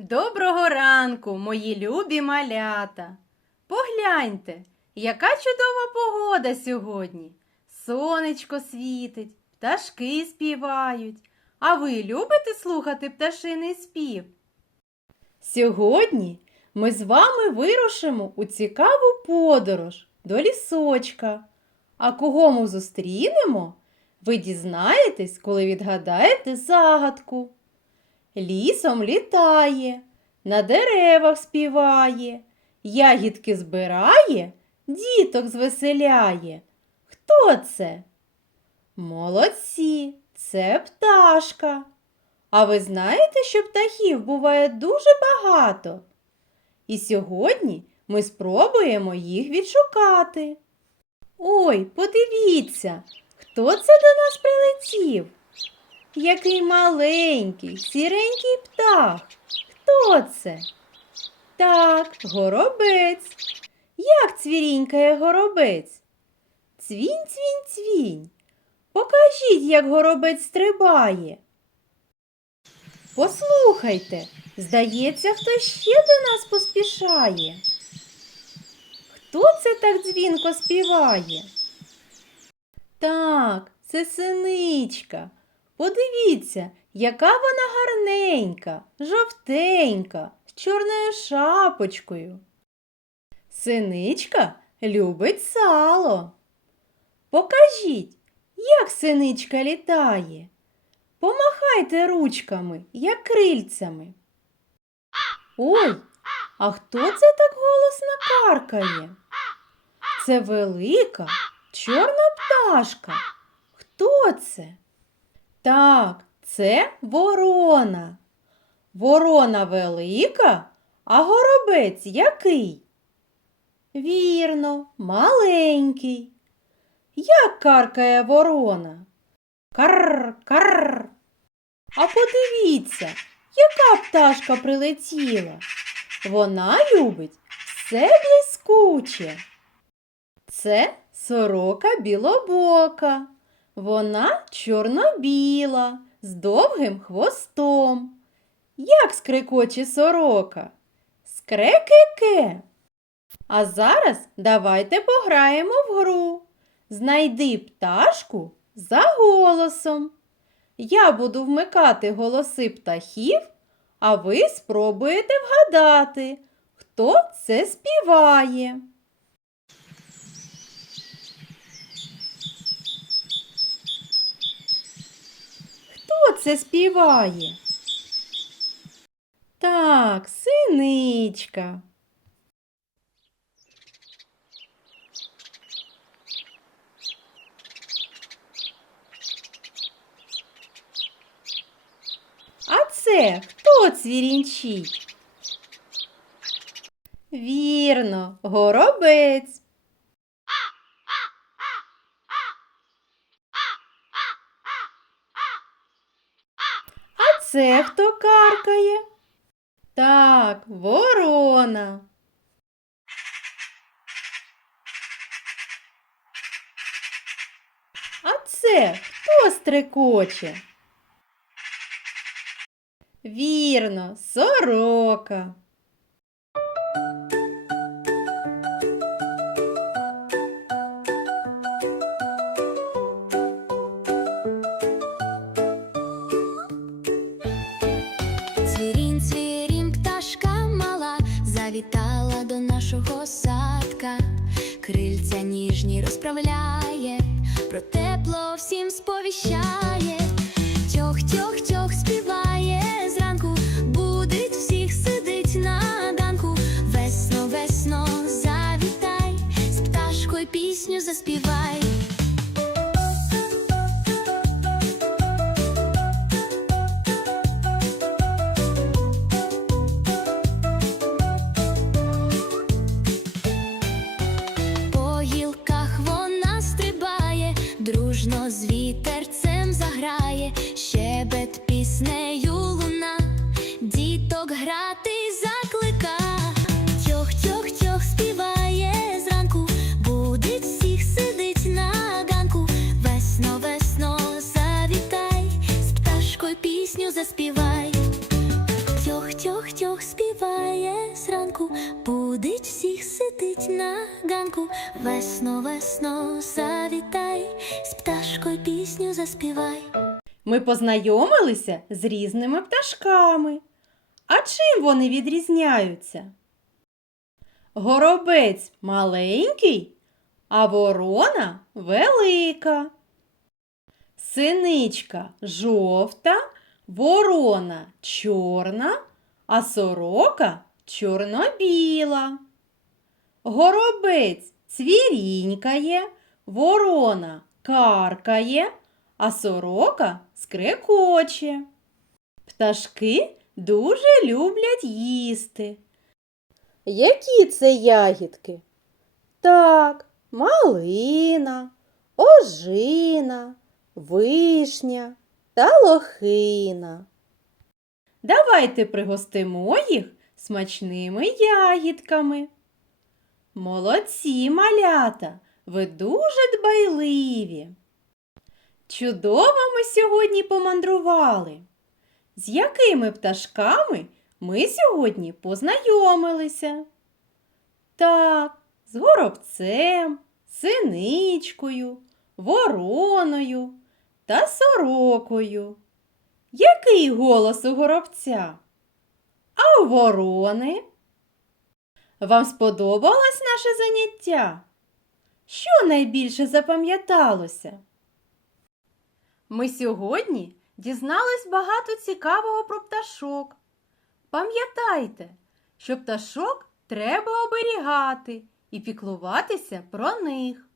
Доброго ранку, мої любі малята. Погляньте, яка чудова погода сьогодні. Сонечко світить, пташки співають. А ви любите слухати пташиний спів? Сьогодні ми з вами вирушимо у цікаву подорож до лісочка. А кого ми зустрінемо? Ви дізнаєтесь, коли відгадаєте загадку. Лісом літає, на деревах співає, ягідки збирає, діток звеселяє. Хто це? Молодці, це пташка. А ви знаєте, що птахів буває дуже багато? І сьогодні ми спробуємо їх відшукати. Ой, подивіться, хто це до нас прилетів? Який маленький, сіренький птах. Хто це? Так, горобець. Як цвірінькає горобець? Цвінь, цвінь, цвінь. Покажіть, як горобець стрибає. Послухайте, здається, хтось ще до нас поспішає. Хто це так дзвінко співає? Так, це синичка. Подивіться, яка вона гарненька, жовтенька, з чорною шапочкою. Синичка любить сало. Покажіть, як синичка літає. Помахайте ручками, як крильцями. Ой, а хто це так голосно каркає? Це велика, чорна пташка. Хто це? Так, це ворона. Ворона велика, а горобець який? Вірно, маленький. Як каркає ворона? Карр, карр. А подивіться, яка пташка прилетіла. Вона любить все блискуче. Це сорока білобока. Вона чорно-біла, з довгим хвостом. Як скрикоче сорока? Скрекеке. А зараз давайте пограємо в гру. Знайди пташку за голосом. Я буду вмикати голоси птахів, а ви спробуєте вгадати, хто це співає. Це співає? Так, синичка. А це хто цвірінчить? Вірно, горобець. Це хто каркає? Так, ворона. А це хто стрекоче? Вірно, сорока. Завітала до нашого садка, крильця ніжні розправляє, про тепло всім сповіщає. Заспівай. Тьох, тьох-тьох співає зранку, будить всіх сидить на ганку. Весно, весно, завітай, з пташкою пісню заспівай. Ми познайомилися з різними пташками. А чим вони відрізняються? Горобець маленький, а ворона велика. Синичка жовта, ворона чорна, а сорока чорно-біла. Горобець цвірінькає, ворона каркає, а сорока скрекоче. Пташки дуже люблять їсти. Які це ягідки? Так, малина, ожина, вишня та лохина. Давайте пригостимо їх смачними ягідками. Молодці, малята, ви дуже дбайливі. Чудово ми сьогодні помандрували. З якими пташками ми сьогодні познайомилися? Так, з горобцем, синичкою, вороною та сорокою. Який голос у горобця? А у ворони? Вам сподобалось наше заняття? Що найбільше запам'яталося? Ми сьогодні дізнались багато цікавого про пташок. Пам'ятайте, що пташок треба оберігати і піклуватися про них.